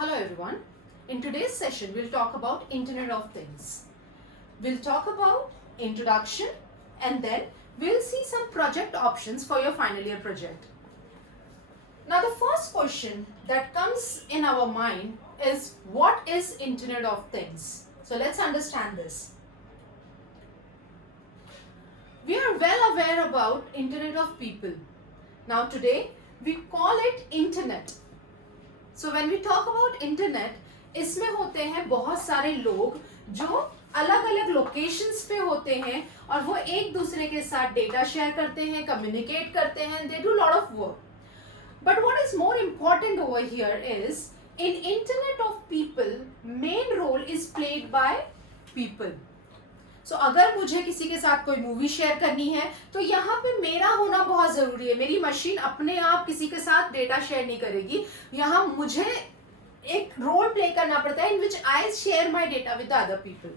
Hello everyone. In today's session, we'll talk about Internet of Things. We'll talk about introduction and then we'll see some project options for your final year project. Now the first question that comes in our mind is what is Internet of Things? So let's understand this. We are well aware about Internet of People. Now today we call it Internet. So when we talk about internet, इसमें होते हैं बहुत सारे लोग जो अलग अलग locations पे होते हैं और वो एक दूसरे के साथ डेटा शेयर करते हैं, कम्युनिकेट करते हैं, they do lot of work. But what is more important over here is in internet of people main role is played by people. So अगर मुझे किसी के साथ कोई मूवी शेयर करनी है तो यहाँ पे मेरा होना बहुत जरूरी है. मेरी मशीन अपने आप किसी के साथ डेटा शेयर नहीं करेगी. यहाँ मुझे एक रोल प्ले करना पड़ता है in which I share my data with other people.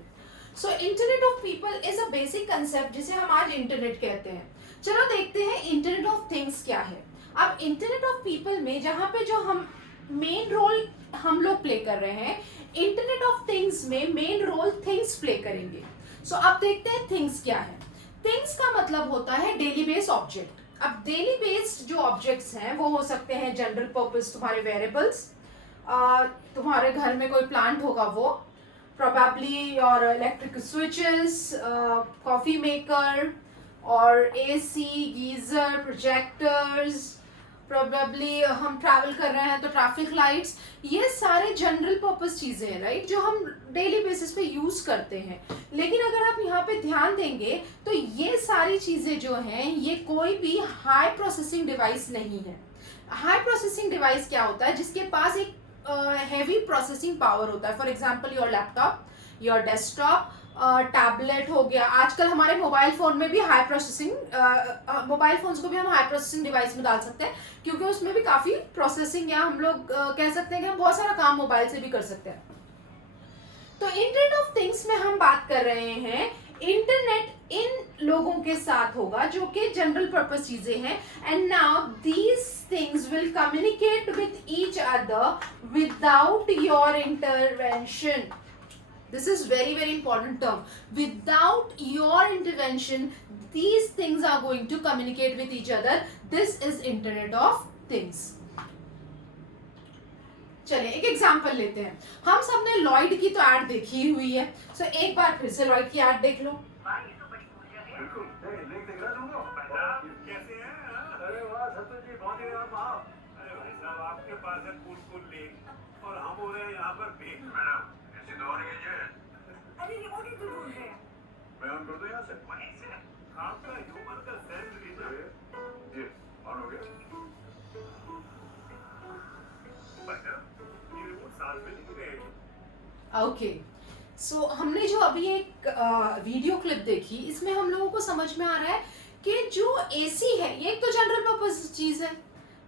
So internet of people is a basic concept जिसे हम आज इंटरनेट कहते हैं. चलो देखते हैं इंटरनेट ऑफ थिंग्स क्या है. अब इंटरनेट ऑफ पीपल में जहाँ पे जो हम मेन रोल हम लोग प्ले कर रहे हैं, इंटरनेट ऑफ थिंग्स में मेन रोल थिंग्स प्ले करेंगे. सो अब देखते हैं थिंग्स क्या है. थिंग्स का मतलब होता है डेली बेस्ड ऑब्जेक्ट. अब डेली बेस्ड जो ऑब्जेक्ट्स हैं वो हो सकते हैं जनरल पर्पस, तुम्हारे वेरिएबल्स, तुम्हारे घर में कोई प्लांट होगा वो, प्रोबेबली और इलेक्ट्रिक स्विचेस, कॉफी मेकर और एसी, गीजर, प्रोजेक्टर्स, प्रोबेबली हम ट्रैवल कर रहे हैं तो ट्रैफिक लाइट्स. ये सारे जनरल पर्पस चीजें हैं, राइट, जो हम डेली बेसिस पे यूज करते हैं. लेकिन अगर आप यहाँ पे ध्यान देंगे तो ये सारी चीजें जो हैं ये कोई भी हाई प्रोसेसिंग डिवाइस नहीं है. हाई प्रोसेसिंग डिवाइस क्या होता है? जिसके पास एक हेवी प्रोसेसिंग पावर होता है. For example your laptop, your desktop, tablet हो गया. आजकल हमारे मोबाइल फोन में भी हाई प्रोसेसिंग, मोबाइल फोन्स को भी हम हाई प्रोसेसिंग डिवाइस में डाल सकते हैं क्योंकि उसमें भी काफी प्रोसेसिंग, या हम लोग कह सकते हैं कि हम बहुत सारा काम मोबाइल से भी कर सकते हैं. तो इंटरनेट ऑफ थिंग्स में हम बात कर रहे हैं इंटरनेट इन लोगों के साथ होगा जो कि जनरल पर्पस चीजें हैं. And now these things will communicate with each other without your intervention. This is very very important term. Without your intervention, these things are going to communicate with each other. This is Internet of Things. चलिए एक example लेते हैं. हम सबने Lloyd की तो add देखी हुई है. सो एक बार फिर से लॉयड की ऐड देख लो. बिल्कुल लेक देख रहा हूँ. कैसे हैं? अरे वाह सतु जी, बहुत ही आप. अरे भाई साहब, आपके पास है कूल लेक और हम हो रहे हैं यहाँ पर बेक. मैडम ऐसी तो और कीजिए. अरे रिमोट ही तो ढूंढ रहे हैं. मैं ऑन कर दूं यहाँ से? वहीं से. आपका ह्यूमर का सेंस लीजिए. जी ऑन हो गया. ये रिमोट साथ में नहीं गए. ओके, सो हमने जो अभी एक वीडियो क्लिप देखी, इसमें हम लोगों को समझ में आ रहा है कि जो एसी है ये एक तो जनरल पर्पस चीज है.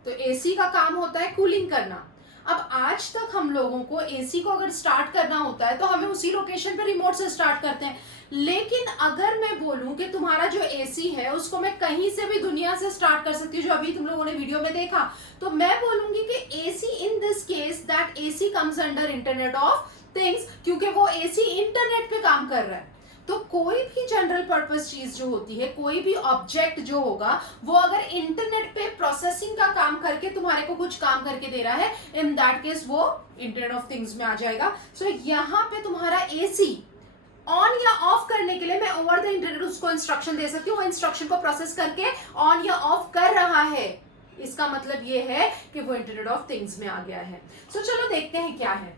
तो एसी का काम होता है कूलिंग करना. अब आज तक हम लोगों को एसी को अगर स्टार्ट करना होता है तो हमें उसी लोकेशन पे रिमोट से स्टार्ट करते हैं. लेकिन अगर मैं बोलूं कि तुम्हारा जो एसी है उसको मैं कहीं से भी दुनिया से स्टार्ट कर सकती हूँ, जो अभी तुम लोगों ने वीडियो में देखा, तो मैं बोलूंगी कि AC in this case that AC comes under internet of things, क्योंकि वो एसी इंटरनेट पे काम कर रहा है. तो कोई भी जनरल पर्पस चीज जो होती है, कोई भी ऑब्जेक्ट जो होगा, वो अगर इंटरनेट पे प्रोसेसिंग का काम करके तुम्हारे को कुछ काम करके दे रहा है, इन दैट केस वो इंटरनेट ऑफ थिंग्स में आ जाएगा. सो यहाँ पे तुम्हारा एसी ऑन या ऑफ करने के लिए मैं ओवर द इंटरनेट उसको इंस्ट्रक्शन दे सकती हूँ. वो इंस्ट्रक्शन को प्रोसेस करके ऑन या ऑफ कर रहा है. इसका मतलब ये है कि वो इंटरनेट ऑफ थिंग्स में आ गया है. सो चलो देखते हैं क्या है.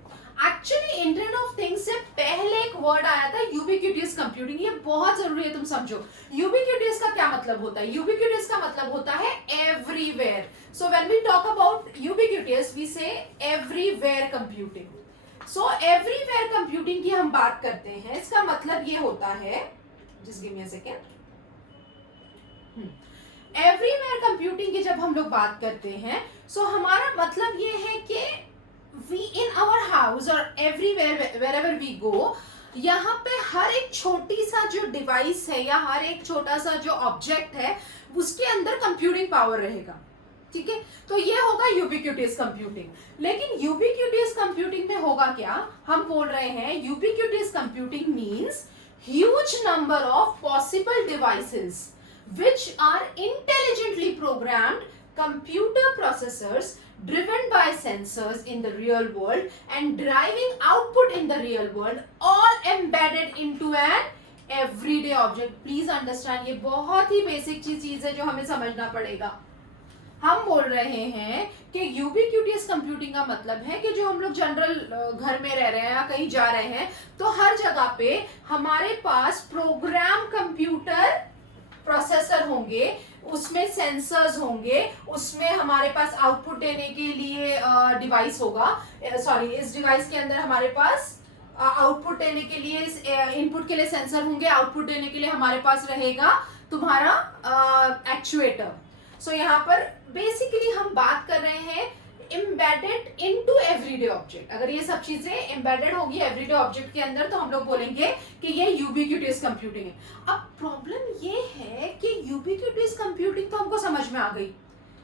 एक्चुअली इंटरनेट ऑफ थिंग्स से पहले एक वर्ड आया था यूबिक्यूटियस कंप्यूटिंग. ये बहुत जरूरी है तुम समझो. यूबिक्यूटियस का क्या मतलब होता है? यूबिक्यूटियस का मतलब होता है everywhere. So when we talk about ubiquitous we say everywhere computing. So everywhere computing की हम बात करते हैं. इसका मतलब ये होता है, just give me a second. Everywhere computing की जब हम लोग बात करते हैं, सो हमारा मतलब ये है कि we in our house or everywhere wherever we go, यहाँ पे हर एक छोटी सा जो डिवाइस है या हर एक छोटा सा जो ऑब्जेक्ट है उसके अंदर कंप्यूटिंग पावर रहेगा. ठीक है, तो ये होगा यूबिक्यूटियस कंप्यूटिंग. लेकिन यूबिक्यूटियस कंप्यूटिंग में होगा क्या, हम बोल रहे हैं ubiquitous computing means huge number of possible devices which are intelligently programmed computer processors driven by sensors in the real world and driving output in the real world, all embedded into an everyday object. Please understand, ये बहुत ही basic चीज है जो हमें समझना पड़ेगा. हम बोल रहे हैं कि यूबिक्यूटियस कंप्यूटिंग का मतलब है कि जो हम लोग जनरल घर में रह रहे हैं या कहीं जा रहे हैं तो हर जगह पे हमारे पास प्रोग्राम कंप्यूटर प्रोसेसर होंगे, उसमें सेंसर्स होंगे, उसमें हमारे पास आउटपुट देने के लिए डिवाइस होगा. सॉरी, इस डिवाइस के अंदर हमारे पास आउटपुट देने के लिए, इनपुट के लिए सेंसर होंगे, आउटपुट देने के लिए हमारे पास रहेगा तुम्हारा एक्चुएटर. सो यहाँ पर बेसिकली हम बात कर रहे हैं embedded into everyday object. अगर ये सब चीजें embedded होगी everyday object के अंदर तो हम लोग बोलेंगे कि ये ubiquitous computing है. अब प्रॉब्लम ये है कि ubiquitous computing तो हमको समझ में आ गई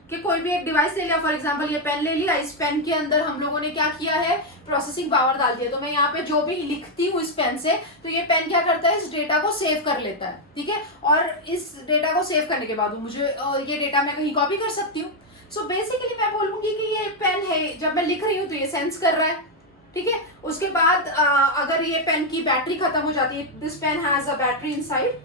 कि कोई भी एक डिवाइस ले लिया, फॉर एग्जांपल ये पेन ले लिया, इस पेन के अंदर हम लोगों ने क्या किया है, प्रोसेसिंग पावर डाल दिया. तो मैं यहाँ पे जो भी लिखती हूँ इस पेन से, तो ये पेन क्या करता है, इस डेटा को सेव कर लेता है, ठीक है. और इस डेटा को सेव करने के बाद मुझे ये डेटा मैं कहीं कॉपी कर सकती हूँ. सो बेसिकली मैं बोलूंगी कि ये पेन है, जब मैं लिख रही हूँ तो ये सेंस कर रहा है, ठीक है. उसके बाद अगर ये पेन की बैटरी खत्म हो जाती है, this pen has a battery inside,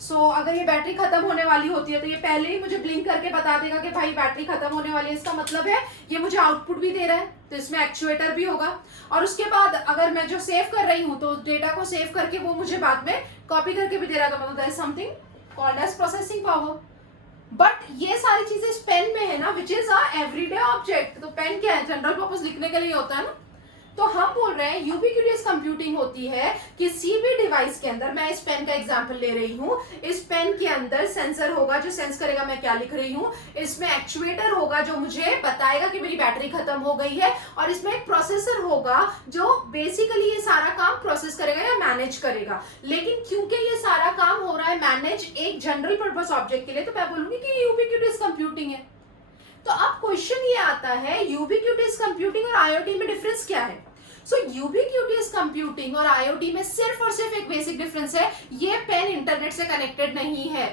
so अगर ये बैटरी खत्म होने वाली होती है तो ये पहले ही मुझे ब्लिंक करके बता देगा कि भाई बैटरी खत्म होने वाली है. इसका मतलब है ये मुझे आउटपुट भी दे रहा है, तो इसमें एक्चुएटर भी होगा. और उसके बाद अगर मैं जो सेव कर रही हूँ तो डेटा को सेव करके वो मुझे बाद में कॉपी करके भी दे रहा है, तो मतलब that is something called edge processing power. But ये सारी चीजें इस पेन में है ना, which is a everyday object. तो पेन क्या है, जनरल पर्पस लिखने के लिए होता है ना. तो हम बोल रहे हैं यूबिक्यूटियस कंप्यूटिंग होती है किसी भी डिवाइस के अंदर. मैं इस पेन का एग्जांपल ले रही हूँ, इस पेन के अंदर सेंसर होगा जो सेंस करेगा मैं क्या लिख रही हूँ, इसमें एक्चुएटर होगा जो मुझे बताएगा कि मेरी बैटरी खत्म हो गई है, और इसमें एक प्रोसेसर होगा जो बेसिकली ये सारा काम प्रोसेस करेगा या मैनेज करेगा. लेकिन क्योंकि ये सारा काम हो रहा है मैनेज एक जनरल पर्पस ऑब्जेक्ट के लिए, तो मैं बोलूंगी कि यूबिक्यूटियस कंप्यूटिंग है. तो अब क्वेश्चन ये आता है यूबिक्यूटियस कंप्यूटिंग और आईओटी में डिफरेंस क्या है. सो यूबिक्यूटियस कंप्यूटिंग और आईओटी में सिर्फ और सिर्फ एक बेसिक डिफरेंस है, ये पेन इंटरनेट से कनेक्टेड नहीं है.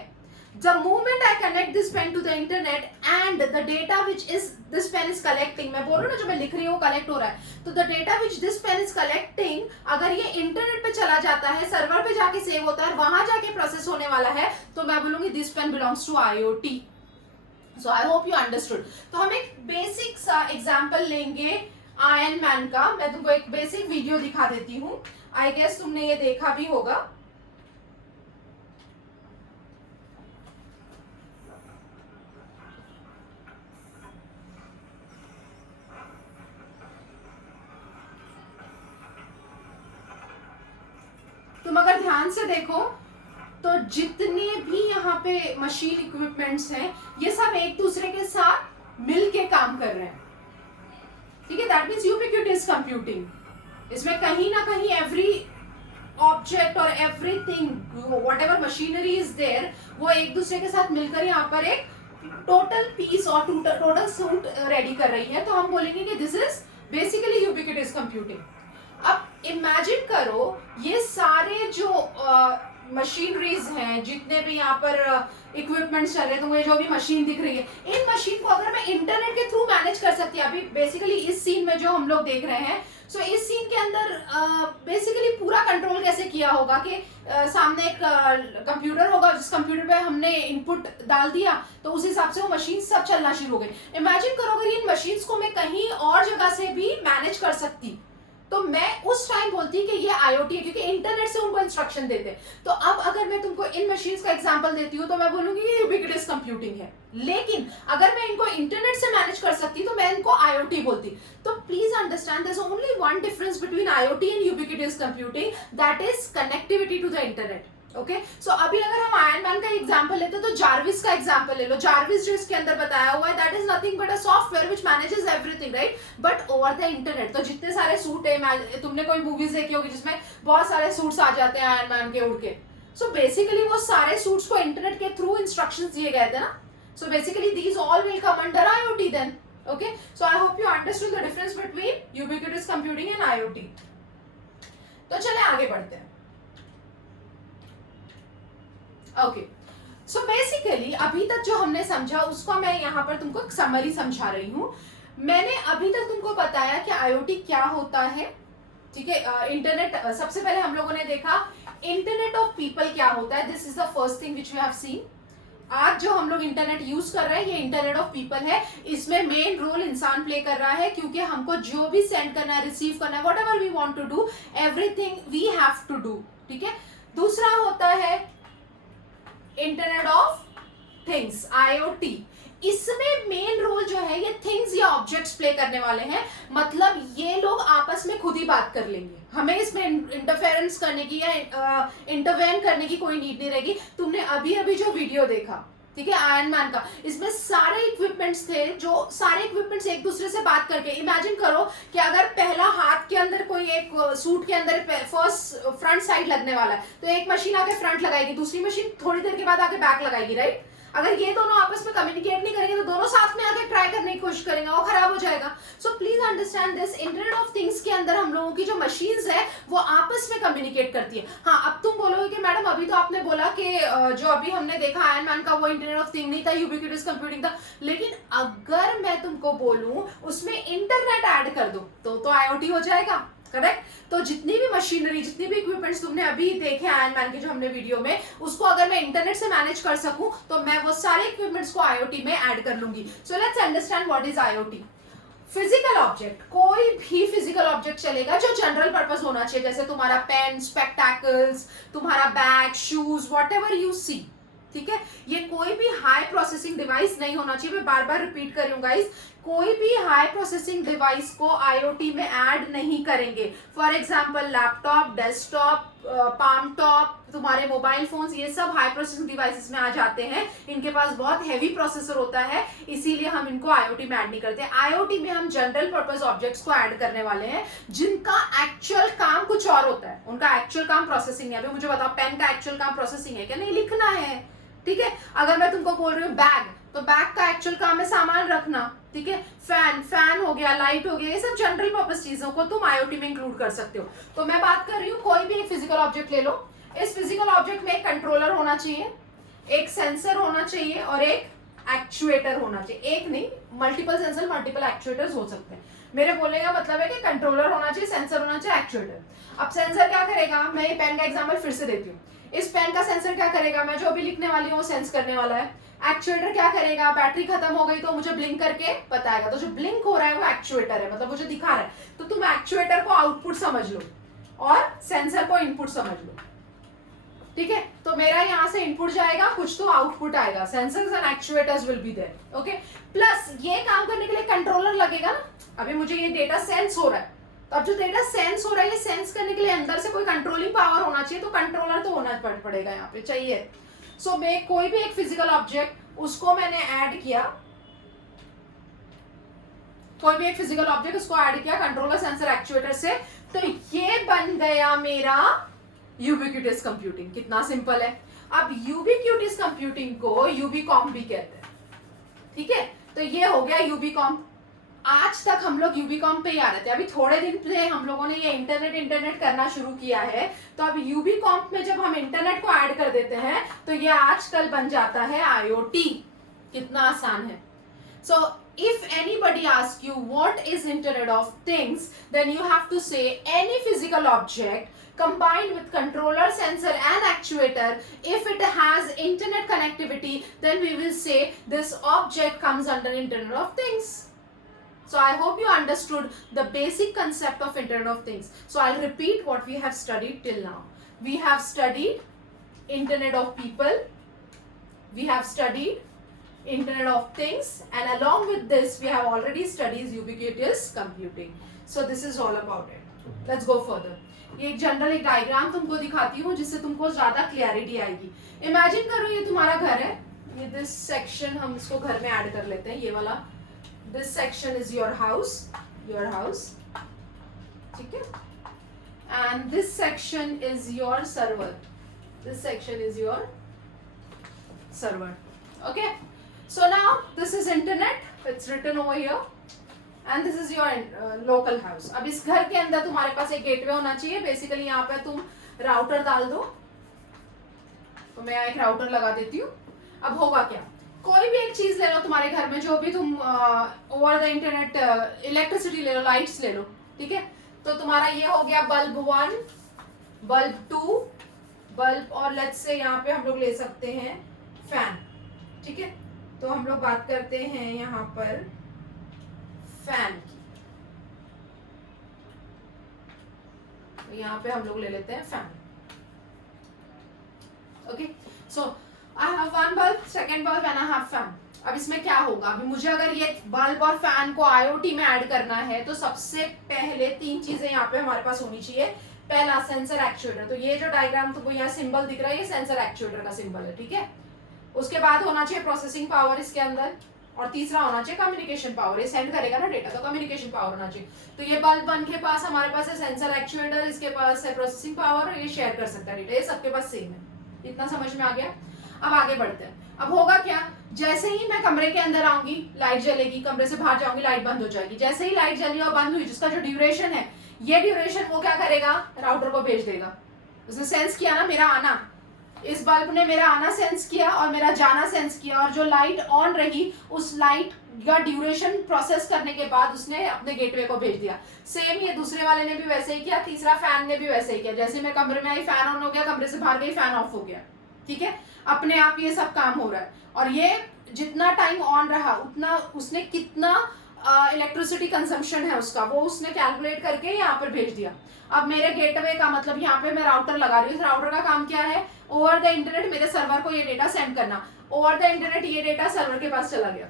The moment I connect this pen to the internet and the data which is this pen is collecting, मैं बोल रहा हूँ ना जो मैं लिख रही हूँ कलेक्ट हो रहा है, तो the data which this pen is collecting अगर ये इंटरनेट पे चला जाता है, सर्वर पे जाके सेव होता है, वहां जाके प्रोसेस होने वाला है, तो मैं बोलूंगी this pen belongs to IoT. So I hope you understood. तो हम एक बेसिक सा एग्जाम्पल लेंगे आयरन मैन का. मैं तुमको एक बेसिक वीडियो दिखा देती हूँ, आई गेस तुमने ये देखा भी होगा. तुम अगर ध्यान से देखो तो जितने भी यहाँ पे मशीन इक्विपमेंट्स हैं ये सब एक दूसरे के साथ मिलके काम कर रहे हैं, ठीक है. That means ubiquitous computing. इसमें कहीं ना कहीं एवरी ऑब्जेक्ट और everything whatever machinery is there वो एक दूसरे के साथ मिलकर यहाँ पर एक टोटल पीस और टोटल सूट रेडी कर रही है. तो हम बोलेंगे कि this is basically ubiquitous computing. अब इमेजिन करो ये सारे जो मशीनरीज हैं, जितने भी यहाँ पर इक्विपमेंट्स चल रहे हैं, तो मुझे जो भी मशीन दिख रही है, इन मशीन को अगर मैं इंटरनेट के थ्रू मैनेज कर सकती है. अभी बेसिकली इस सीन में जो हम लोग देख रहे हैं, सो इस सीन के अंदर बेसिकली पूरा कंट्रोल कैसे किया होगा कि सामने एक कंप्यूटर होगा, जिस कंप्यूटर पे हमने इनपुट डाल दिया तो उस हिसाब से वो मशीन सब चलना शुरू हो गई. इमेजिन करो अगर इन मशीन्स को मैं कहीं और जगह से भी मैनेज कर सकती, तो मैं उस टाइम बोलती कि ये आईओटी है, क्योंकि इंटरनेट से उनको इंस्ट्रक्शन देते हैं. तो अब अगर मैं तुमको इन मशीन्स का एग्जांपल देती हूँ तो मैं बोलूंगी ये यूबिक्यूटियस कंप्यूटिंग है. लेकिन अगर मैं इनको इंटरनेट से मैनेज कर सकती तो मैं इनको आईओटी बोलती. तो please understand there is only one difference between IoT and ubiquitous computing, that is connectivity to the internet. Okay, so अभी अगर हम आयरन मैन का एग्जांपल लेते हैं तो जार्विस का एग्जांपल ले लो. जार्विस जो इसके अंदर बताया हुआ है, that is nothing but a software which manages everything, right, but over the internet. तो जितने सारे सूट है, तुमने कोई मूवीज देखी होगी जिसमें बहुत सारे सूट्स आ जाते हैं आयरन मैन के उड़ के. सो बेसिकली वो सारे सूट्स को इंटरनेट के थ्रू इंस्ट्रक्शंस दिए गए थे ना. So basically these all will come under IoT then. Okay, so I hope you understood the difference between ubiquitous computing and IoT. तो चले आगे बढ़ते हैं. Okay, so basically अभी तक जो हमने समझा उसको मैं यहाँ पर तुमको समरी समझा रही हूँ. मैंने अभी तक तुमको बताया कि IoT क्या होता है. ठीक है, इंटरनेट सबसे पहले हम लोगों ने देखा इंटरनेट ऑफ पीपल क्या होता है. This is the first thing which we have seen. आज जो हम लोग इंटरनेट यूज कर रहे हैं ये इंटरनेट ऑफ पीपल है. इसमें मेन रोल इंसान प्ले कर रहा है क्योंकि हमको जो भी सेंड करना है, रिसीव करना है, whatever we want to do, everything we have to do. ठीक है. दूसरा होता है इंटरनेट ऑफ थिंग्स, IoT. इसमें मेन रोल जो है ये थिंग्स या ऑब्जेक्ट्स प्ले करने वाले हैं. मतलब ये लोग आपस में खुद ही बात कर लेंगे, हमें इसमें इंटरफेरेंस करने की या इंटरवेन करने की कोई नीड नहीं रहेगी. तुमने अभी अभी जो वीडियो देखा, ठीक है, आयरन मैन का, इसमें सारे इक्विपमेंट्स थे जो सारे इक्विपमेंट्स एक दूसरे से बात करके. इमेजिन करो कि अगर पहला हाथ के अंदर कोई एक सूट के अंदर फर्स्ट फ्रंट साइड लगने वाला है तो एक मशीन आके फ्रंट लगाएगी, दूसरी मशीन थोड़ी देर के बाद आके बैक लगाएगी, राइट. अगर ये दोनों आपस में कम्युनिकेट नहीं करेंगे तो दोनों साथ में आके ट्राई करने की कोशिश करेंगे, वो खराब हो जाएगा. So please understand this. Internet of things के अंदर हम लोगों की जो मशीन्स है वो आपस में कम्युनिकेट करती है. हाँ, अब तुम बोलोगे कि मैडम अभी तो आपने बोला कि जो अभी हमने देखा आयरन मैन का वो इंटरनेट ऑफ थिंग नहीं था, यूबिक्विटस कंप्यूटिंग था. लेकिन अगर मैं तुमको बोलूं उसमें इंटरनेट ऐड कर दो तो IoT हो जाएगा, करेक्ट. तो जितनी भी मशीनरी, जितनी भी इक्विपमेंट्स तुमने अभी देखे आयरन मैन के जो हमने वीडियो में, उसको अगर मैं इंटरनेट से मैनेज कर सकूं तो मैं वो सारे इक्विपमेंट्स को IoT में ऐड कर लूंगी. So let's understand what is IoT. Physical object, कोई भी फिजिकल ऑब्जेक्ट चलेगा जो जनरल पर्पस होना चाहिए, जैसे तुम्हारा पेन, स्पेक्टैकल्स, तुम्हारा bag, shoes, whatever you see. ठीक है, ये कोई भी हाई प्रोसेसिंग डिवाइस नहीं होना चाहिए. मैं बार बार रिपीट कर रही हूँ गाइस, कोई भी हाई प्रोसेसिंग डिवाइस को IoT में ऐड नहीं करेंगे. For example laptop, desktop, palm top, तुम्हारे मोबाइल फोन्स, ये सब हाई प्रोसेसिंग डिवाइसेस में आ जाते हैं. इनके पास बहुत हैवी प्रोसेसर होता है, इसीलिए हम इनको IoT में ऐड नहीं करते. IoT में हम जनरल पर्पस ऑब्जेक्ट्स को ऐड करने वाले हैं जिनका एक्चुअल काम कुछ और होता है. उनका एक्चुअल काम प्रोसेसिंग है. अभी मुझे बताओ, पेन का एक्चुअल काम प्रोसेसिंग है क्या? नहीं, लिखना है. ठीक है. अगर मैं तुमको बोल रही हूँ बैग, तो बैग का एक्चुअल काम है सामान रखना. ठीक है. फैन हो गया, लाइट हो गया, ये सब जनरल पर्पस चीजों को तुम IoT में इंक्लूड कर सकते हो. तो मैं बात कर रही हूँ, कोई भी एक फिजिकल ऑब्जेक्ट ले लो. इस फिजिकल ऑब्जेक्ट में एक कंट्रोलर होना चाहिए, एक सेंसर होना चाहिए और एक एक्चुएटर होना चाहिए. एक नहीं, मल्टीपल सेंसर, मल्टीपल एक्चुएटर्स हो सकते हैं. मेरे बोलने का मतलब है कि कंट्रोलर होना चाहिए, सेंसर होना चाहिए, एक्चुएटर. अब सेंसर क्या करेगा? मैं ये पेन का एग्जांपल फिर से देती हूँ. इस पेन का सेंसर क्या करेगा? मैं जो भी लिखने वाली हूँ सेंस करने वाला है. एक्चुएटर क्या करेगा? बैटरी खत्म हो गई तो मुझे ब्लिंक करके बताएगा. तो जो ब्लिंक हो रहा है वो एक्चुएटर है, मतलब मुझे दिखा रहा है. तो तुम एक्चुएटर को आउटपुट समझ लो और सेंसर को इनपुट समझ लो. ठीक है. तो मेरा यहाँ से इनपुट जाएगा, कुछ तो आउटपुट आएगा. Sensors and actuators will be there. Okay. Plus ये काम करने के लिए कंट्रोलर लगेगा ना. अभी मुझे ये डेटा सेंस हो रहा है, तो अब जो डेटा सेंस हो रहा है, ये सेंस करने के लिए अंदर से कोई कंट्रोलिंग पावर होना चाहिए. तो कंट्रोलर तो होना पड़ेगा यहाँ पे, चाहिए. सो मैं कोई भी एक फिजिकल ऑब्जेक्ट, उसको मैंने ऐड किया, कोई भी एक फिजिकल ऑब्जेक्ट उसको ऐड किया कंट्रोलर, सेंसर, एक्चुएटर से, तो ये बन गया मेरा यूबिक्विटस कंप्यूटिंग. कितना सिंपल है. अब यूबिक्विटस कंप्यूटिंग को यूबीकॉम भी कहते हैं. ठीक है. तो ये हो गया यूबीकॉम. आज तक हम लोग यूबीकॉम पे ही आ रहे थे. अभी थोड़े दिन से हम लोगों ने ये इंटरनेट करना शुरू किया है. तो अब यूबीकॉम में जब हम इंटरनेट को ऐड कर देते हैं तो ये आजकल बन जाता है IoT. कितना आसान है. सो if anybody asks you what is Internet of Things, then you have to say any physical object combined with controller, sensor and actuator. If it has internet connectivity, then we will say this object comes under Internet of Things. So I hope you understood the basic concept of Internet of Things. So I'll repeat what we have studied till now. We have studied Internet of People. We have studied Internet of Things, and along with this we have already studied ubiquitous computing. So this is all about it. Let's go further. ये एक general एक diagram तुमको दिखाती हूँ जिससे तुमको ज्यादा clarity आएगी. इमेजिन करो ये तुम्हारा घर है. ये दिस सेक्शन हम इसको घर में ऐड कर लेते हैं. ये वाला this section is your house. ठीक है. And this section is your server. This section is your server. Okay. So now this is internet. It's written over here. And this is your local house. अब इस घर के अंदर तुम्हारे पास एक gateway होना चाहिए. बेसिकली यहाँ पे तुम राउटर डाल दो. तो मैं यहाँ एक राउटर लगा देती हूँ. अब होगा क्या, कोई भी एक चीज ले लो तुम्हारे घर में, जो भी तुम ओवर द इंटरनेट, इलेक्ट्रिसिटी ले लो, लाइट्स ले लो, ठीक है. तो तुम्हारा ये हो गया बल्ब 1, बल्ब 2, बल्ब, और लेट्स से यहाँ पे हम लोग ले सकते हैं फैन, ठीक है. तो हम लोग बात करते हैं यहाँ पर फैन की. तो यहाँ पे हम लोग ले लेते हैं fan. Okay, so I have one bulb, second bulb and I have fan. अब इसमें क्या होगा, अभी मुझे अगर ये बल्ब और फैन को आईओटी में ऐड करना है तो सबसे पहले 3 चीजें यहाँ पे हमारे पास होनी चाहिए. पहला सेंसर एक्चुएटर. तो ये जो डायग्राम तुमको यहाँ सिंबल दिख रहा है, ये सेंसर एक्चुएटर का सिंबल है, ठीक है. उसके बाद होना चाहिए प्रोसेसिंग पावर इसके अंदर, और तीसरा होना चाहिए कम्युनिकेशन पावर. ये सेंड करेगा ना डेटा, तो कम्युनिकेशन पावर होना चाहिए. तो ये बल्ब 1 के पास हमारे पास है सेंसर एक्चुएटर, इसके पास है प्रोसेसिंग पावर, और ये शेयर कर सकता है डेटा. ये सबके पास सेम है. इतना समझ में आ गया. अब आगे बढ़ते हैं. अब होगा क्या, जैसे ही मैं कमरे के अंदर आऊंगी लाइट जलेगी, कमरे से बाहर जाऊंगी लाइट बंद हो जाएगी. जैसे ही लाइट जली और बंद हुई, जिसका जो ड्यूरेशन है, ये ड्यूरेशन वो क्या करेगा, राउटर को भेज देगा. उसने सेंस किया ना मेरा आना, इस बल्ब ने मेरा आना सेंस किया और मेरा जाना सेंस किया, और जो लाइट ऑन रही उस लाइट का ड्यूरेशन प्रोसेस करने के बाद उसने अपने गेटवे को भेज दिया. सेम ये दूसरे वाले ने भी वैसे ही किया, तीसरा फैन ने भी वैसे ही किया. जैसे मैं कमरे में आई फैन ऑन हो गया, कमरे से बाहर गई फैन ऑफ हो गया, ठीक है. अपने आप ये सब काम हो रहा है. और ये जितना टाइम ऑन रहा उतना उसने कितना इलेक्ट्रिसिटी कंजम्पशन है उसका, वो उसने कैलकुलेट करके यहाँ पर भेज दिया. अब मेरे गेटवे का मतलब यहाँ पे मैं राउटर लगा रही हूँ. इस राउटर का काम क्या है, ओवर द इंटरनेट मेरे सर्वर को ये डेटा सेंड करना. ओवर द इंटरनेट ये डेटा सर्वर के पास चला गया.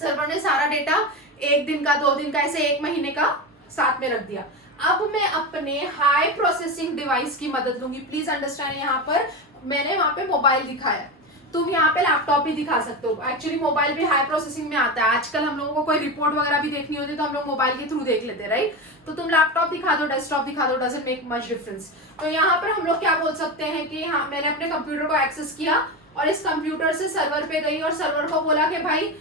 सर्वर ने सारा डेटा 1 दिन का, 2 दिन का, ऐसे 1 महीने का साथ में रख दिया. अब मैं अपने हाई प्रोसेसिंग डिवाइस की मदद लूंगी. प्लीज अंडरस्टैंड, यहाँ पर मैंने वहां पे मोबाइल दिखाया, तुम यहाँ पे लैपटॉप भी दिखा सकते हो. एक्चुअली मोबाइल भी हाई प्रोसेसिंग में आता है. आजकल हम लोगों को कोई रिपोर्ट वगैरह भी देखनी होती है तो हम लोग मोबाइल के थ्रू देख लेते हैं, राइट. तो तुम लैपटॉप दिखा दो, डेस्कटॉप दिखा दो, डजंट मेक मच डिफरेंस. तो यहाँ पर हम लोग क्या बोल सकते हैं कि हाँ, मैंने अपने कंप्यूटर को एक्सेस किया और इस कंप्यूटर से सर्वर पे गई और सर्वर को बोला कि भाई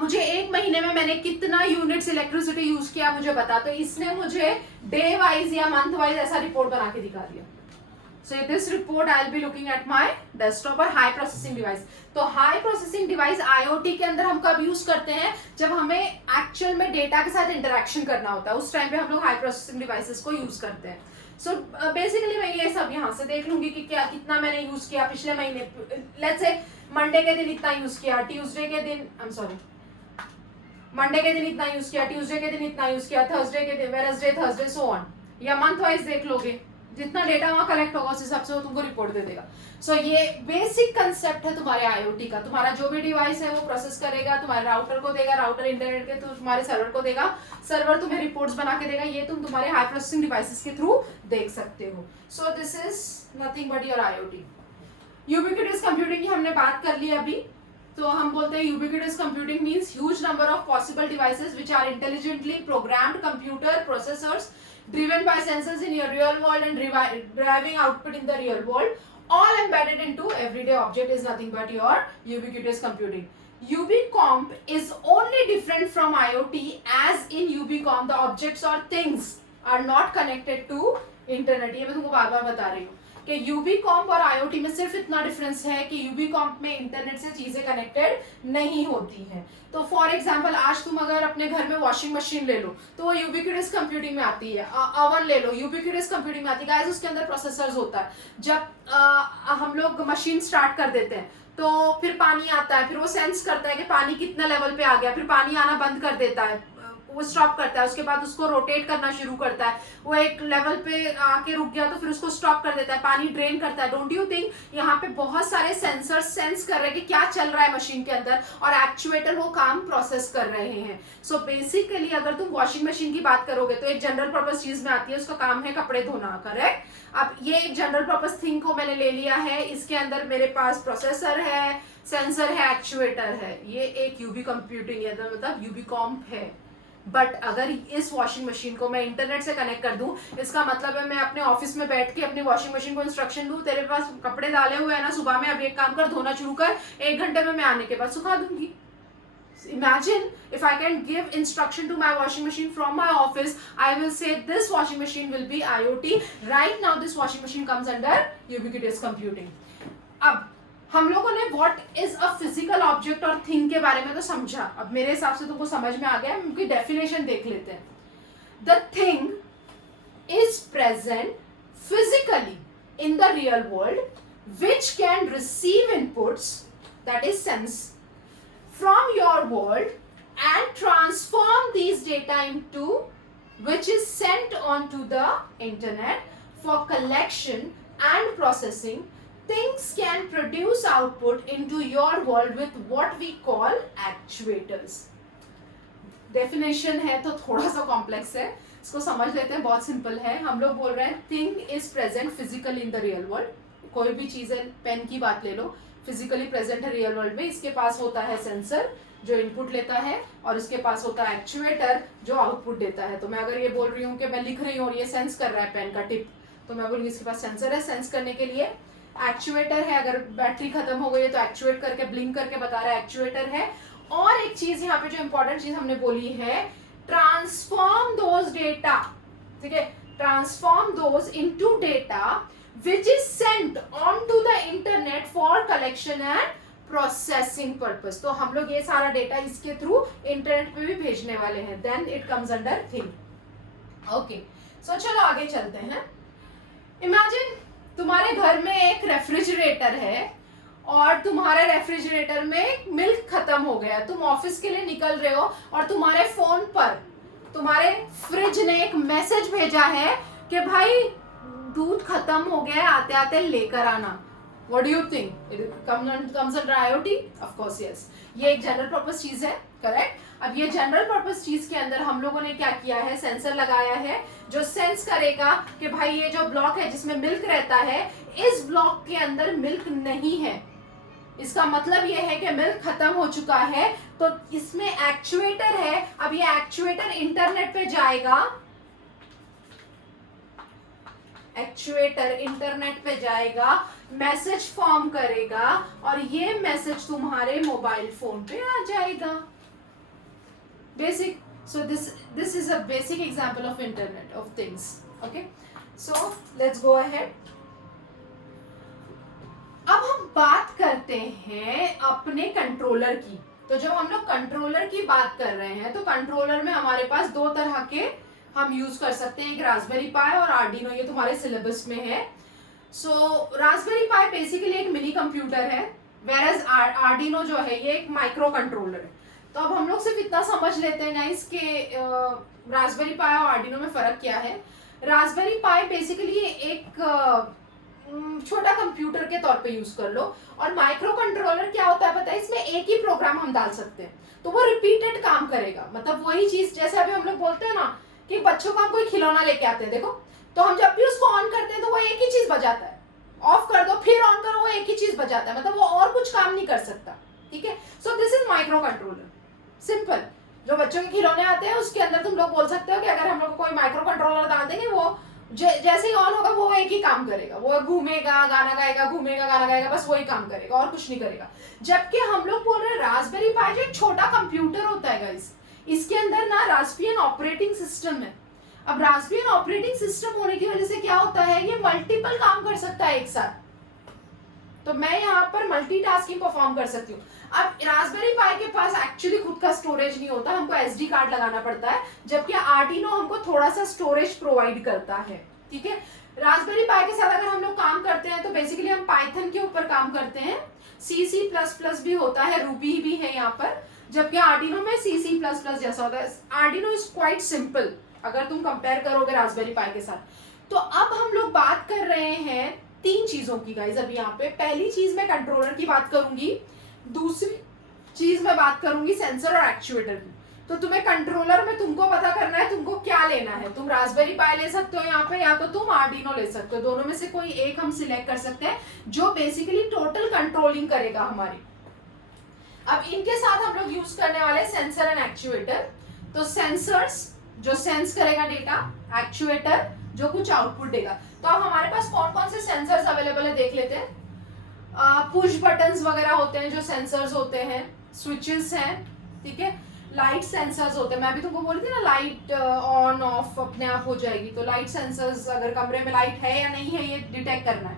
मुझे 1 महीने में मैंने कितना यूनिट्स इलेक्ट्रिसिटी यूज किया मुझे बता. तो इसने मुझे डे वाइज या मंथ वाइज ऐसा रिपोर्ट बना के दिखा दिया. So this report I'll be looking at my desktop or high processing device. तो high processing device IoT के अंदर हम कब यूज करते हैं, जब हमें एक्चुअल में डेटा के साथ इंटरेक्शन करना होता है, उस टाइम पे हम लोग हाई प्रोसेसिंग डिवाइसेस को यूज करते हैं. सो बेसिकली मैं ये सब यहाँ से देख लूंगी कि क्या कितना मैंने यूज किया पिछले महीने. लेट्स से मंडे के दिन इतना यूज किया, ट्यूसडे के दिन मंडे के दिन इतना यूज किया, ट्यूसडे के दिन इतना यूज किया, थर्सडे के दिन, वेडनेसडे, थर्सडे, सो ऑन. या मंथ वाइज देख लोगे, जितना डेटा वहां कलेक्ट होगा उस हिसाब से वो तुमको रिपोर्ट दे देगा. सो ये बेसिक कंसेप्ट है तुम्हारे आईओटी का. तुम्हारा जो भी डिवाइस है वो प्रोसेस करेगा, तुम्हारे राउटर को देगा, राउटर इंटरनेट के थ्रू तुम्हारे सर्वर को देगा, सर्वर तुम्हें रिपोर्ट्स बना के देगा. ये तुम तुम्हारे हाई प्रोसेसिंग डिवाइसेस के थ्रू देख सकते हो. सो this is nothing but your IoT. Ubiquitous computing की हमने बात कर ली अभी. तो हम बोलते हैं ubiquitous computing means huge number of possible devices which are intelligently programmed computer processors driven by sensors in your real world and deriving output in the real world, all embedded into everyday object is nothing but your ubiquitous computing. UbiComp is only different from IoT as in UbiComp the objects or things are not connected to internet. ये मैं तुमको बार बार बता रही हूँ कि यूबीकॉम्प और IoT में सिर्फ इतना डिफरेंस है कि यूबीकॉम्प में इंटरनेट से चीजें कनेक्टेड नहीं होती हैं. तो फॉर एग्जांपल आज तुम अगर अपने घर में वॉशिंग मशीन ले लो तो वो यूबिक्विटस कंप्यूटिंग में आती है. ओवन ले लो, यूबिक्विटस कंप्यूटिंग में आती है. गाइस उसके अंदर प्रोसेसर्स होता है. जब हम लोग मशीन स्टार्ट कर देते हैं तो फिर पानी आता है, फिर वो सेंस करता है कि पानी कितना लेवल पे आ गया, फिर पानी आना बंद कर देता है, वो स्टॉप करता है. उसके बाद उसको रोटेट करना शुरू करता है, वो एक लेवल पे आके रुक गया तो फिर उसको स्टॉप कर देता है, पानी ड्रेन करता है. डोंट यू थिंक यहाँ पे बहुत सारे सेंसर्स सेंस कर रहे हैं कि क्या चल रहा है मशीन के अंदर, और एक्चुएटर वो काम प्रोसेस कर रहे हैं. सो बेसिकली अगर तुम वॉशिंग मशीन की बात करोगे तो एक जनरल पर्पस चीज में आती है, उसका काम है कपड़े धोना, करेक्ट. अब ये एक जनरल पर्पस थिंग को मैंने ले लिया है, इसके अंदर मेरे पास प्रोसेसर है, सेंसर है, एक्चुएटर है. ये एक यूबी कंप्यूटिंग है, मतलब यूबीकॉम्प है. बट अगर इस वॉशिंग मशीन को मैं इंटरनेट से कनेक्ट कर दूं, इसका मतलब है मैं अपने ऑफिस में बैठ के अपनी वॉशिंग मशीन को इंस्ट्रक्शन दूं, तेरे पास कपड़े डाले हुए हैं ना सुबह में, अब एक काम कर, धोना शुरू कर, 1 घंटे में मैं आने के बाद सुखा दूंगी. Imagine if I can give instruction to my washing machine from my office, I will say this washing machine will be IoT. Right now this washing machine comes under ubiquitous computing. अब हम लोगों ने what is a physical object और thing के बारे में तो समझा. अब मेरे हिसाब से तुमको समझ में आ गया. हम उनकी definition देख लेते हैं. The thing is present physically in the real world which can receive inputs, that is sense, from your world and transform these data into which is sent onto the internet for collection and processing. Things can produce output into your world with what we call actuators. Definition है तो थोड़ा सा complex है, इसको समझ लेते हैं. बहुत सिंपल है. हम लोग बोल रहे हैं thing is present physically in the real world. कोई भी चीज है, पेन की बात ले लो, फिजिकली प्रेजेंट है रियल वर्ल्ड में. इसके पास होता है सेंसर जो इनपुट लेता है और इसके पास होता है एक्चुएटर जो आउटपुट देता है. तो मैं अगर ये बोल रही हूँ कि मैं लिख रही हूँ और ये सेंस कर रहा है पेन का टिप, तो मैं बोलूँगी इसके पास सेंसर है सेंस करने के लिए. एक्चुएटर है, अगर बैटरी खत्म हो गई है तो एक्चुएट करके ब्लिंक करके बता रहा है एक्चुएटर है. और एक चीज यहाँ पे जो इंपॉर्टेंट चीज हमने बोली है, ट्रांसफॉर्म दोज डेटा. ठीक है, transform those into data which is sent onto the internet for collection and processing purpose. तो हम लोग ये सारा डेटा इसके थ्रू इंटरनेट पे भी भेजने वाले हैं. Then it comes under thing. Okay. So चलो आगे चलते हैं. Imagine तुम्हारे घर में एक रेफ्रिजरेटर है और तुम्हारे रेफ्रिजरेटर में मिल्क खत्म हो गया. तुम ऑफिस के लिए निकल रहे हो और तुम्हारे फोन पर तुम्हारे फ्रिज ने एक मैसेज भेजा है कि भाई दूध खत्म हो गया है, आते आते लेकर आना. What do you think? It comes under IoT? Of course yes. ये एक जनरल पर्पस चीज है, करेक्ट. अब ये जनरल पर्पस चीज के अंदर हम लोगों ने क्या किया है, सेंसर लगाया है जो सेंस करेगा कि भाई ये जो ब्लॉक है जिसमें मिल्क रहता है, इस ब्लॉक के अंदर मिल्क नहीं है. इसका मतलब ये है कि मिल्क खत्म हो चुका है. तो इसमें एक्चुएटर है. अब ये एक्चुएटर इंटरनेट पे जाएगा, एक्चुएटर इंटरनेट पे जाएगा, मैसेज फॉर्म करेगा और ये मैसेज तुम्हारे मोबाइल फोन पे आ जाएगा. Basic. So this is a basic example of internet of things. Okay, so let's go ahead. अब हम बात करते हैं अपने कंट्रोलर की. तो जब हम लोग कंट्रोलर की बात कर रहे हैं तो कंट्रोलर में हमारे पास दो तरह के हम यूज कर सकते हैं, एक रास्पबेरी पाई और आर्डिनो. ये तुम्हारे सिलेबस में है. सो रास्पबेरी पाई बेसिकली एक मिनी कंप्यूटर है, वेरएज आर्डिनो जो है ये एक माइक्रो कंट्रोलर है. तो अब हम लोग सिर्फ इतना समझ लेते हैं गाइस कि रास्पबेरी पाई और आर्डिनो में फर्क क्या है. रास्पबेरी पाई बेसिकली एक छोटा कंप्यूटर के तौर पे यूज कर लो. और माइक्रो कंट्रोलर क्या होता है पता है, इसमें एक ही प्रोग्राम हम डाल सकते हैं तो वो रिपीटेड काम करेगा. मतलब वही चीज जैसे अभी हम लोग बोलते हैं ना कि बच्चों का हम कोई खिलौना लेके आते हैं, देखो, तो हम जब भी उसको ऑन करते हैं तो वो एक ही चीज बजाता है. ऑफ कर दो फिर ऑन करो, वो एक ही चीज बजाता है. मतलब वो और कुछ काम नहीं कर सकता. ठीक है, so this is micro controller. Simple. जो बच्चों के खिलौने आते हैं उसके अंदर तुम लोग बोल सकते हो कि अगर हम लोग कोई माइक्रो कंट्रोलर डाल देंगे, वो जैसे ही ऑन होगा वो एक ही काम करेगा. वो घूमेगा, गाना गाएगा, घूमेगा, गाना गाएगा, बस वही काम करेगा और कुछ नहीं करेगा. जबकि हम लोग बोल रहे हैं रास्पबेरी पाई जो एक छोटा कंप्यूटर होता है गाइस, इसके अंदर ना रास्पियन ऑपरेटिंग सिस्टम है. अब रास्पियन ऑपरेटिंग सिस्टम होने की वजह से क्या होता है, ये मल्टीपल काम कर सकता है एक साथ. तो मैं यहाँ पर मल्टीटास्किंग परफॉर्म कर सकती हूँ. अब रास्पबेरी पाई के पास एक्चुअली खुद का स्टोरेज नहीं होता, हमको एसडी कार्ड लगाना पड़ता है, जबकि आर्डिनो हमको थोड़ा सा स्टोरेज प्रोवाइड करता है. ठीक है, रास्पबेरी पाई के साथ अगर हम लोग काम करते हैं तो बेसिकली हम पाइथन के ऊपर काम करते हैं. C++ भी होता है, रूबी भी है यहाँ पर, जबकि आर्डिनो में C++ जैसा होता है. आर्डिनो इज क्वाइट सिंपल अगर तुम कंपेयर करोगे रास्पबेरी पाई के साथ. तो अब हम लोग बात कर रहे हैं 3 चीजों की गाइस. अब यहाँ पे पहली चीज मैं कंट्रोलर की बात करूंगी, दूसरी चीज मैं बात करूंगी सेंसर और एक्चुएटर की. तो तुम्हें कंट्रोलर में तुमको पता करना है तुमको क्या लेना है. तुम रास्पबेरी पाई ले सकते हो यहाँ पे, या तो तुम आर्डिनो ले सकते हो. दोनों में से कोई एक हम सिलेक्ट कर सकते हैं जो बेसिकली टोटल कंट्रोलिंग करेगा हमारी. अब इनके साथ हम लोग यूज करने वाले सेंसर एंड एक्चुएटर. तो सेंसर्स जो सेंस करेगा डेटा, एक्चुएटर जो कुछ आउटपुट देगा। तो अब हमारे पास कौन कौन से सेंसर्स अवेलेबल है देख लेते हैं। पुश बटन्स वगैरह होते हैं जो सेंसर्स होते हैं, स्विचेस हैं, ठीक है, लाइट सेंसर्स होते हैं। मैं भी तुमको बोली थी ना लाइट ऑन ऑफ अपने आप हो जाएगी, तो लाइट सेंसर्स अगर कमरे में लाइट है या नहीं है ये डिटेक्ट करना है,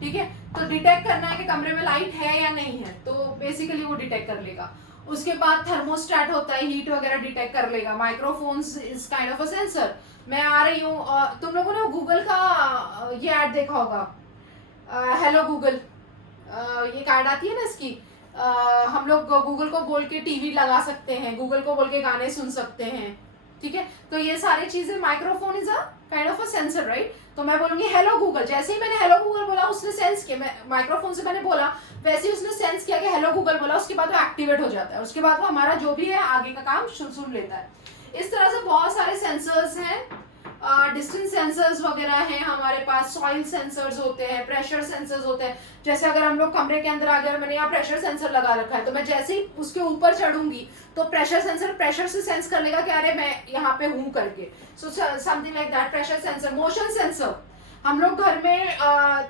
ठीक है। तो डिटेक्ट करना है कि कमरे में लाइट है या नहीं है, तो बेसिकली वो डिटेक्ट कर लेगा। उसके बाद थर्मोस्टेट होता है, हीट वगैरह डिटेक्ट कर लेगा। Microphones is kind of a sensor. मैं आ रही हूँ, तुम लोगों ने गूगल का ये ऐड देखा होगा, हेलो गूगल, ये कार्ड आती है ना इसकी, हम लोग गूगल को बोल के टीवी लगा सकते हैं, गूगल को बोल के गाने सुन सकते हैं, ठीक है। तो ये सारी चीजें, microphone is a kind of a sensor, right. तो मैं बोलूंगी हेलो गूगल, जैसे ही मैंने हेलो गूगल बोला उसने सेंस किया, मैं माइक्रोफोन से मैंने बोला वैसे ही उसने सेंस किया कि हेलो गूगल बोला, उसके बाद वो एक्टिवेट हो जाता है, उसके बाद वो हमारा जो भी है आगे का काम सुन लेता है। इस तरह से बहुत सारे सेंसर्स हैं, डिस्टेंस सेंसर्स वगैरह हैं हमारे पास, सॉइल सेंसर्स होते हैं, प्रेशर सेंसर्स होते हैं। जैसे अगर हम लोग कमरे के अंदर अगर मैंने यहाँ प्रेशर सेंसर लगा रखा है, तो मैं जैसे ही उसके ऊपर चढ़ूंगी तो प्रेशर सेंसर प्रेशर से सेंस कर लेगा कि अरे मैं यहाँ पे हूँ करके। So something like that. Pressure sensor, motion sensor, हम लोग घर में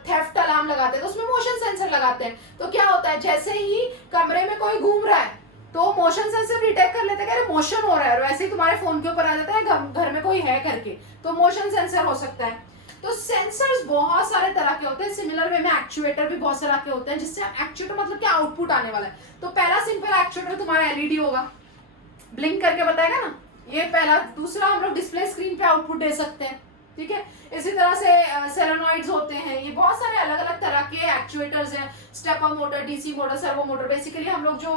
थेफ्ट अलार्म लगाते हैं तो उसमें मोशन सेंसर लगाते हैं। तो क्या होता है, जैसे ही कमरे में कोई घूम रहा है तो मोशन सेंसर डिटेक्ट कर लेते हैं कि अरे मोशन हो रहा है, और वैसे ही तुम्हारे फोन के ऊपर आ जाता है घर में कोई है करके, तो मोशन सेंसर हो सकता है। तो सेंसर्स बहुत सारे तरह के होते हैं। सिमिलर वे में एक्चुएटर भी बहुत सारे के होते हैं, जिससे एक्चुएटर मतलब क्या, आउटपुट आने वाला है। तो पहला सिंपल एक्चुएटर तुम्हारा एलईडी होगा, ब्लिंक करके बताएगा ना, ये पहला। दूसरा हम लोग डिस्प्ले स्क्रीन पे आउटपुट दे सकते हैं, ठीक है। इसी तरह से सोलेनॉइड्स होते हैं, ये बहुत सारे अलग अलग तरह के एक्चुएटर्स हैं। Stepper motor, DC motor, servo motor, basically हम लोग जो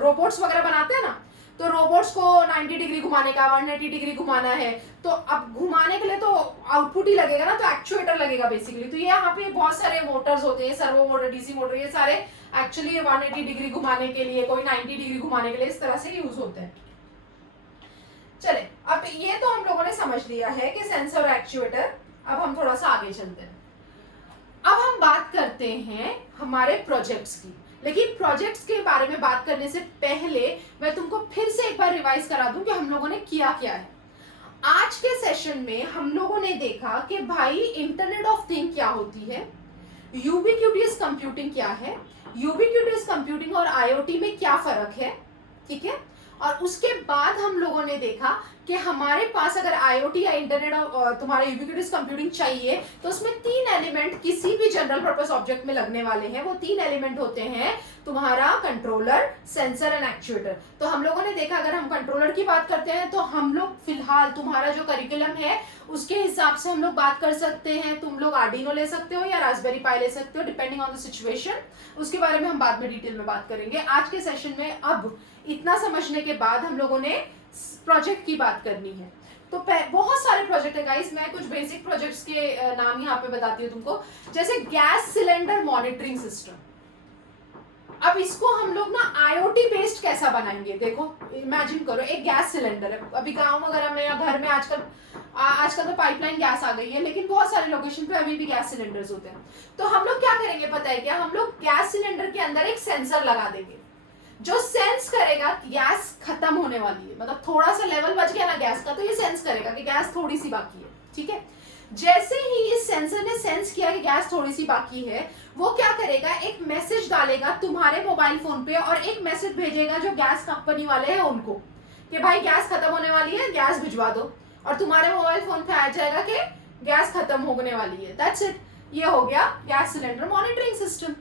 रोबोट्स वगैरह बनाते हैं ना, तो रोबोट्स को 90 डिग्री घुमाने का, 180 डिग्री घुमाना है, तो अब घुमाने के लिए तो आउटपुट ही लगेगा ना, तो एक्चुएटर लगेगा बेसिकली। तो ये यहाँ पे बहुत सारे मोटर्स होते हैं, सर्वो मोटर, डीसी मोटर, ये सारे एक्चुअली 180 डिग्री घुमाने के लिए, कोई 90 डिग्री घुमाने के लिए, इस तरह से यूज होते हैं। चले, अब ये तो हम लोगों ने समझ लिया है कि सेंसर और एक्चुएटर। अब हम थोड़ा सा आगे चलते हैं। अब हम बात करते हैं हमारे प्रोजेक्ट्स की। लेकिन प्रोजेक्ट्स के बारे में बात करने से पहले मैं तुमको फिर से एक बार रिवाइज करा दूं कि हम लोगों ने किया क्या है। आज के सेशन में हम लोगों ने देखा कि भाई इंटरनेट ऑफ थिंग क्या होती है, यूबीक्यूटियस कंप्यूटिंग क्या है, यूबीक्यूटियस कंप्यूटिंग और आईओटी में क्या फर्क है, ठीक है। और उसके बाद हम लोगों ने देखा कि हमारे पास अगर आईओटी या इंटरनेट और तुम्हारा यूबीक्यूटियस कंप्यूटिंग चाहिए तो उसमें 3 एलिमेंट किसी भी जनरल पर्पस ऑब्जेक्ट में लगने वाले हैं। वो 3 एलिमेंट होते हैं तुम्हारा कंट्रोलर, सेंसर एंड एक्चुएटर। तो हम लोगों ने देखा अगर हम कंट्रोलर की बात करते हैं तो हम लोग फिलहाल तुम्हारा जो करिकुलम है उसके हिसाब से हम लोग बात कर सकते हैं। तुम लोग आर्डिनो ले सकते हो या रास्पबेरी पाई ले सकते हो, डिपेंडिंग ऑन द सिचुएशन। उसके बारे में हम बाद में डिटेल में बात करेंगे। आज के सेशन में अब इतना समझने के बाद हम लोगों ने प्रोजेक्ट की बात करनी है। तो बहुत सारे प्रोजेक्ट है गाइस, मैं कुछ बेसिक प्रोजेक्ट्स के नाम यहाँ पे बताती हूँ तुमको। जैसे गैस सिलेंडर मॉनिटरिंग सिस्टम। अब इसको हम लोग ना आईओटी बेस्ड कैसा बनाएंगे, देखो इमेजिन करो एक गैस सिलेंडर है। अभी गांव वगैरह में या घर में आजकल तो पाइपलाइन गैस आ गई है, लेकिन बहुत सारे लोकेशन पे अभी भी गैस सिलेंडर्स होते हैं। तो हम लोग क्या करेंगे पता है क्या, हम लोग गैस सिलेंडर के अंदर एक सेंसर लगा देंगे जो सेंस करेगा कि गैस खत्म होने वाली है, मतलब थोड़ा सा लेवल बच गया ना गैस का, तो ये सेंस करेगा कि गैस थोड़ी सी बाकी है, ठीक है। जैसे ही इस सेंसर ने सेंस किया कि गैस थोड़ी सी बाकी है, वो क्या करेगा, एक मैसेज डालेगा तुम्हारे मोबाइल फोन पे और एक मैसेज भेजेगा जो गैस कंपनी वाले हैं उनको कि भाई गैस खत्म होने वाली है, गैस भिजवा दो। और तुम्हारे मोबाइल फोन पे आ जाएगा कि गैस खत्म होने वाली है। दैट्स इट, ये हो गया gas cylinder monitoring system.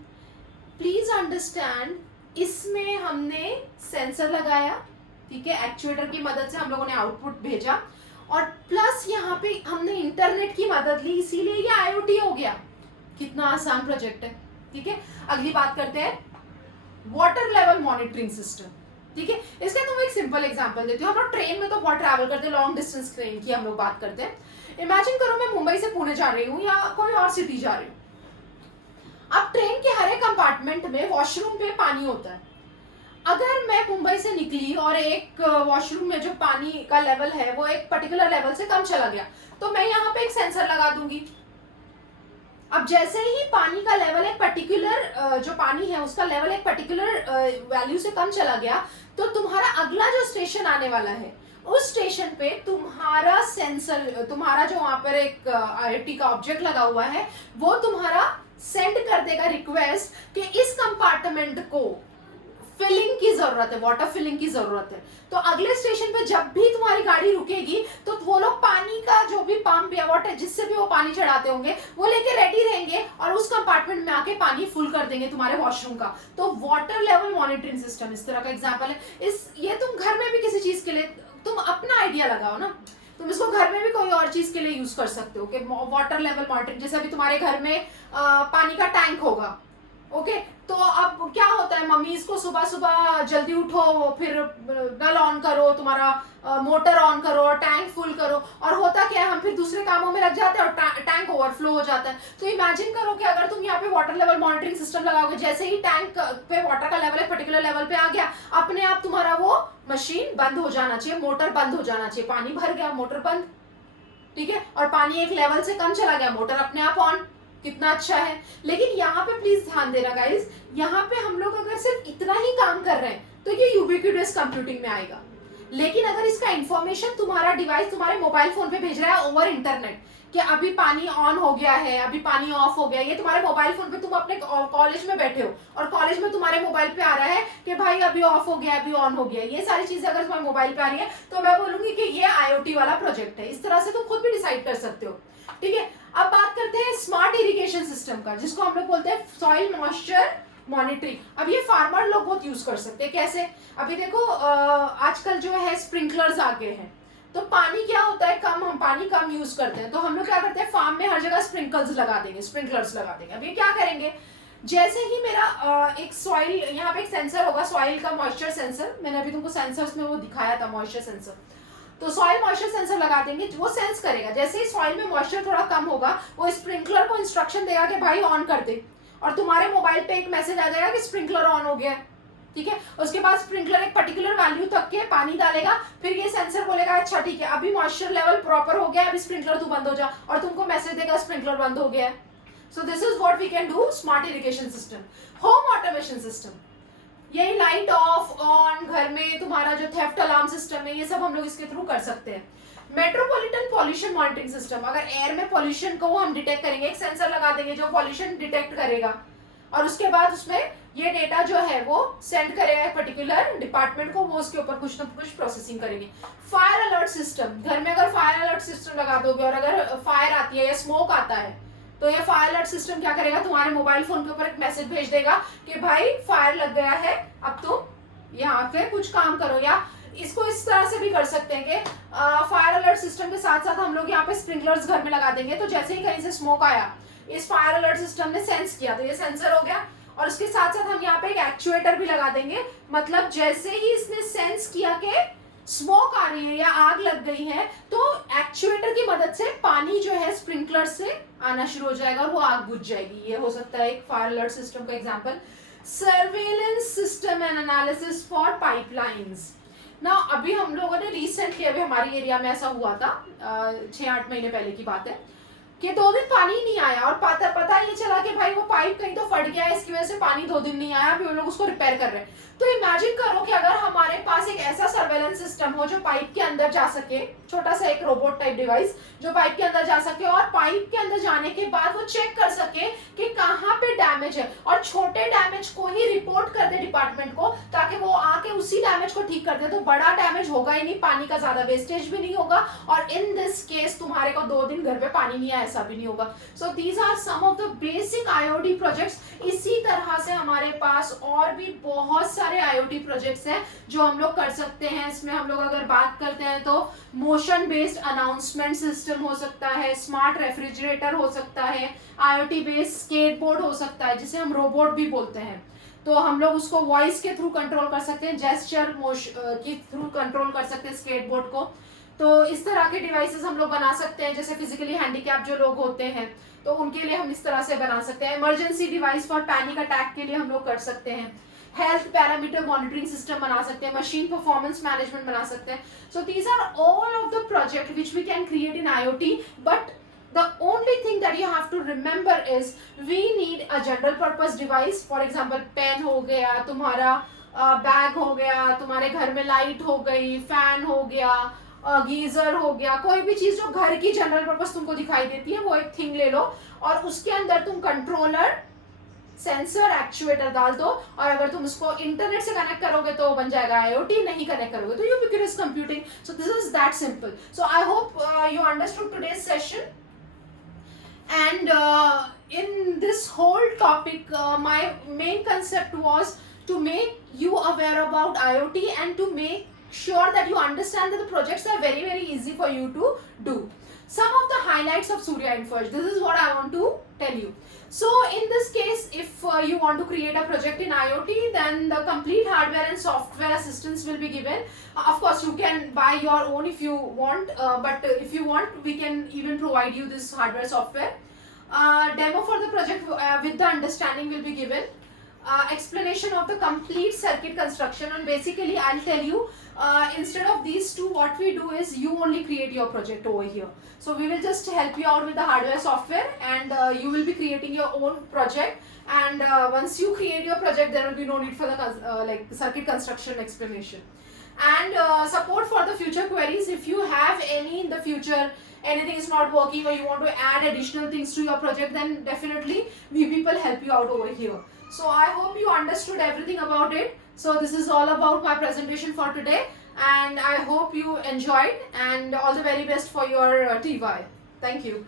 Please understand, इसमें हमने सेंसर लगाया, ठीक है, एक्चुएटर की मदद से हम लोगों ने आउटपुट भेजा, और प्लस यहाँ पे हमने इंटरनेट की मदद ली, इसीलिए ये आईओटी हो गया। कितना आसान प्रोजेक्ट है, ठीक है। अगली बात करते हैं वाटर लेवल मॉनिटरिंग सिस्टम, ठीक है। इसका तुम एक सिंपल एग्जांपल देती हूँ। हम लोग ट्रेन में तो बहुत ट्रैवल करते हैं, लॉन्ग डिस्टेंस ट्रेन की हम लोग बात करते हैं। इमेजिन करो मैं मुंबई से पुणे जा रही हूँ या कोई और सिटी जा रही हूँ। अब ट्रेन के हर एक कंपार्टमेंट में वॉशरूम पे पानी होता है। अगर मैं मुंबई से निकली और एक वॉशरूम में जो पानी का लेवल है वो एक पर्टिकुलर लेवल से कम चला गया, तो मैं यहाँ पे एक सेंसर लगा दूंगी। अब जैसे ही पानी का लेवल एक पर्टिकुलर जो पानी है उसका लेवल एक पर्टिकुलर वैल्यू से कम चला गया, तो तुम्हारा अगला जो स्टेशन आने वाला है उस स्टेशन पे तुम्हारा सेंसर, तुम्हारा जो वहां पर एक IoT का ऑब्जेक्ट लगा हुआ है, वो तुम्हारा सेंड कर देगा रिक्वेस्ट कि इस कंपार्टमेंट को फिलिंग की जरूरत है, वाटर फिलिंग की जरूरत है। तो अगले स्टेशन पे जब भी तुम्हारी गाड़ी रुकेगी तो वो लोग पानी का जो भी पंप या वाटर जिससे भी वो पानी चढ़ाते होंगे वो लेके रेडी रहेंगे और उस कंपार्टमेंट में आके पानी फुल कर देंगे तुम्हारे वॉशरूम का। तो वाटर लेवल मॉनिटरिंग सिस्टम इस तरह का एग्जांपल है। ये तुम घर में भी किसी चीज के लिए तुम अपना आइडिया लगाओ ना, तुम इसको घर में भी कोई और चीज के लिए यूज कर सकते हो कि वाटर लेवल मॉनिटरिंग। जैसे अभी तुम्हारे घर में पानी का टैंक होगा, ओके, तो अब क्या होता है, मम्मी इसको सुबह सुबह जल्दी उठो, फिर नल ऑन करो, तुम्हारा मोटर ऑन करो, टैंक फुल करो, और होता क्या है हम फिर दूसरे कामों में लग जाते हैं और टैंक ओवरफ्लो हो जाता है। तो इमेजिन करो कि अगर तुम यहाँ पे वाटर लेवल मॉनिटरिंग सिस्टम लगाओगे, जैसे ही टैंक पे वाटर का लेवल एक पर्टिकुलर लेवल पे आ गया, अपने आप तुम्हारा वो मशीन बंद हो जाना चाहिए, मोटर बंद हो जाना चाहिए, पानी भर गया मोटर बंद, ठीक है, और पानी एक लेवल से कम चला गया, मोटर अपने आप ऑन। कितना अच्छा है। लेकिन यहाँ पे प्लीज ध्यान देना गाइस, यहाँ पे हम लोग अगर सिर्फ इतना ही काम कर रहे हैं तो ये यूबिक्विटस कंप्यूटिंग में आएगा। लेकिन अगर इसका इंफॉर्मेशन तुम्हारा डिवाइस तुम्हारे मोबाइल फोन पे भेज रहा है ओवर इंटरनेट कि अभी पानी ऑन हो गया है, अभी पानी ऑफ हो गया, ये तुम्हारे मोबाइल फोन पे, तुम अपने कॉलेज में बैठे हो और कॉलेज में तुम्हारे मोबाइल पे आ रहा है कि भाई अभी ऑफ हो गया, अभी ऑन हो गया, ये सारी चीजें अगर तुम्हारे मोबाइल पे आ रही है तो मैं बोलूंगी कि ये IoT वाला प्रोजेक्ट है। इस तरह से तुम खुद भी डिसाइड कर सकते हो, ठीक है। अब बात करते हैं स्मार्ट इरिगेशन सिस्टम का, जिसको हम लोग बोलते हैं सॉइल मॉइस्चर मॉनिटरिंग। अब ये फार्मर लोग बहुत यूज कर सकते हैं। कैसे? अभी देखो आजकल जो है स्प्रिंकलर्स आ गए हैं, तो पानी क्या होता है, हम पानी कम यूज करते हैं, तो हम लोग क्या करते हैं, फार्म में हर जगह स्प्रिंकलर्स लगा देंगे। अब ये क्या करेंगे, जैसे ही मेरा एक सॉइल, यहाँ पे एक सेंसर होगा, सॉइल का मॉइस्चर सेंसर, मैंने अभी तुमको सेंसर्स में वो दिखाया था मॉइस्चर सेंसर, तो सॉइल मॉइस्चर सेंसर लगा देंगे, वो सेंस करेगा। जैसे ही सॉइल में मॉइस्चर थोड़ा कम होगा, वो स्प्रिंकलर को इंस्ट्रक्शन देगा कि भाई ऑन कर दे, और तुम्हारे मोबाइल पे एक मैसेज आ जाएगा कि स्प्रिंकलर ऑन हो गया, ठीक है। उसके बाद स्प्रिंकलर एक पर्टिकुलर वैल्यू तक के पानी डालेगा, फिर ये सेंसर बोलेगा अच्छा ठीक है अभी मॉइस्चर लेवल प्रॉपर हो गया, अभी स्प्रिंकलर तू बंद हो जा, और तुमको मैसेज देगा स्प्रिंकलर बंद हो गया है। So this is what we can do smart irrigation system. Home automation system, यही लाइट ऑफ ऑन, घर में तुम्हारा जो थेफ्ट अलार्म सिस्टम है, ये सब हम लोग इसके थ्रू कर सकते हैं। मेट्रोपॉलिटन पॉल्यूशन मॉनिटरिंग सिस्टम, अगर एयर में पॉल्यूशन को हम डिटेक्ट करेंगे, एक सेंसर लगा देंगे जो पॉल्यूशन डिटेक्ट करेगा, और उसके बाद उसमें ये डेटा जो है वो सेंड करेगा एक पर्टिकुलर डिपार्टमेंट को, वो उसके ऊपर कुछ ना कुछ प्रोसेसिंग करेंगे। फायर अलर्ट सिस्टम, घर में अगर फायर अलर्ट सिस्टम लगा दोगे और अगर फायर आती है या स्मोक आता है, तो ये फायर अलर्ट सिस्टम क्या करेगा, तुम्हारे मोबाइल फोन के ऊपर एक मैसेज भेज देगा कि भाई फायर लग गया है, अब तुम यहाँ पे कुछ काम करो। या इसको इस तरह से भी कर सकते हैं कि फायर अलर्ट सिस्टम के साथ साथ हम लोग यहाँ पे स्प्रिंकलर्स घर में लगा देंगे, तो जैसे ही कहीं से स्मोक आया, इस फायर अलर्ट सिस्टम ने सेंस किया, तो ये सेंसर हो गया, और उसके साथ साथ हम यहाँ पे एक एक्चुएटर भी लगा देंगे। मतलब जैसे ही इसने सेंस किया कि स्मोक आ रही है या आग लग गई है, तो एक्चुएटर की मदद से पानी जो है स्प्रिंकलर से आना शुरू हो जाएगा और वो आग बुझ जाएगी। ये हो सकता है एक फायर अलर्ट सिस्टम का example. Surveillance system and analysis for pipelines ना, अभी हम लोगों ने रिसेंटली, अभी हमारी एरिया में ऐसा हुआ था 6-8 महीने पहले की बात है कि 2 दिन पानी नहीं आया, और पता ही चला कि भाई वो पाइप कहीं तो फट गया है, इसकी वजह से पानी 2 दिन नहीं आया, अभी वो लोग उसको रिपेयर कर रहे हैं। तो इमेजिन करो कि अगर हमारे पास एक ऐसा सर्वेलेंस सिस्टम हो जो पाइप के अंदर जा सके, छोटा सा एक रोबोट टाइप डिवाइस जो पाइप के अंदर जा सके, और पाइप के अंदर जाने के बाद वो चेक कर सके कि कहाँ पे डैमेज है, और छोटे डैमेज को ही रिपोर्ट कर दे डिपार्टमेंट को, ताकि वो आके उसी डैमेज को ठीक कर दे, तो बड़ा डैमेज होगा ही नहीं, पानी का ज्यादा वेस्टेज भी नहीं होगा, और इन दिस केस तुम्हारे को 2 दिन घर पे पानी नहीं आया ऐसा भी नहीं होगा। So these are some of the basic IoT projects. इसी तरह से हमारे पास और भी बहुत सारे IoT प्रोजेक्ट्स हैं जो हम लोग कर सकते हैं। इसमें हम लोग अगर बात करते हैं तो मोशन बेस्ड अनाउंसमेंट सिस्टम हो सकता है, स्मार्ट रेफ्रिजरेटर हो सकता है, IoT बेस्ड स्केटबोर्ड हो सकता है जिसे हम रोबोट भी बोलते हैं, तो हम लोग उसको वॉइस के थ्रू कंट्रोल कर सकते हैं, जेस्चर के थ्रू कंट्रोल कर सकते हैं स्केटबोर्ड को। तो इस तरह के डिवाइसेस हम लोग बना सकते हैं, जैसे फिजिकली हैंडीकैप जो लोग होते हैं तो उनके लिए हम इस तरह से बना सकते हैं। Emergency device for panic attack के लिए हम लोग कर सकते हैं। हेल्थ पैरामीटर मॉनिटरिंग सिस्टम बना सकते हैं, मशीन परफॉर्मेंस मैनेजमेंट बना सकते हैं। So these are all of the project which we can create in IoT, but the only thing that you have to remember is we need a general purpose device, for example pen हो गया, तुम्हारा bag हो गया, तुम्हारे घर में light हो गई, फैन हो गया, गीजर हो गया, कोई भी चीज जो घर की जनरल पर्पस तुमको दिखाई देती है वो एक थिंग ले लो और उसके अंदर तुम कंट्रोलर, सेंसर, एक्चुएटर डाल दो और अगर तुम उसको इंटरनेट से कनेक्ट करोगे तो बन जाएगा आईओटी, नहीं कनेक्ट करोगे तो ubiquitous computing. So this is that simple. So I hope you understood today's session. And in this whole topic, my main concept was to make you aware about IoT and to make sure that you understand that the projects are very very easy for you to do. Some of the highlights of Surya Infos, this is what I want to tell you. So in this case, if you want to create a project in IoT, then the complete hardware and software assistance will be given. Of course you can buy your own if you want, but if you want we can even provide you this hardware software. Demo for the project with the understanding will be given. Explanation of the complete circuit construction, and basically I'll tell you, instead of these two, what we do is you only create your project over here. So we will just help you out with the hardware software, and you will be creating your own project. And once you create your project, there will be no need for the like circuit construction explanation. And support for the future queries. If you have any in the future, anything is not working or you want to add additional things to your project, then definitely we people help you out over here. So I hope you understood everything about it. So this is all about my presentation for today, and I hope you enjoyed, and all the very best for your TY. Thank you.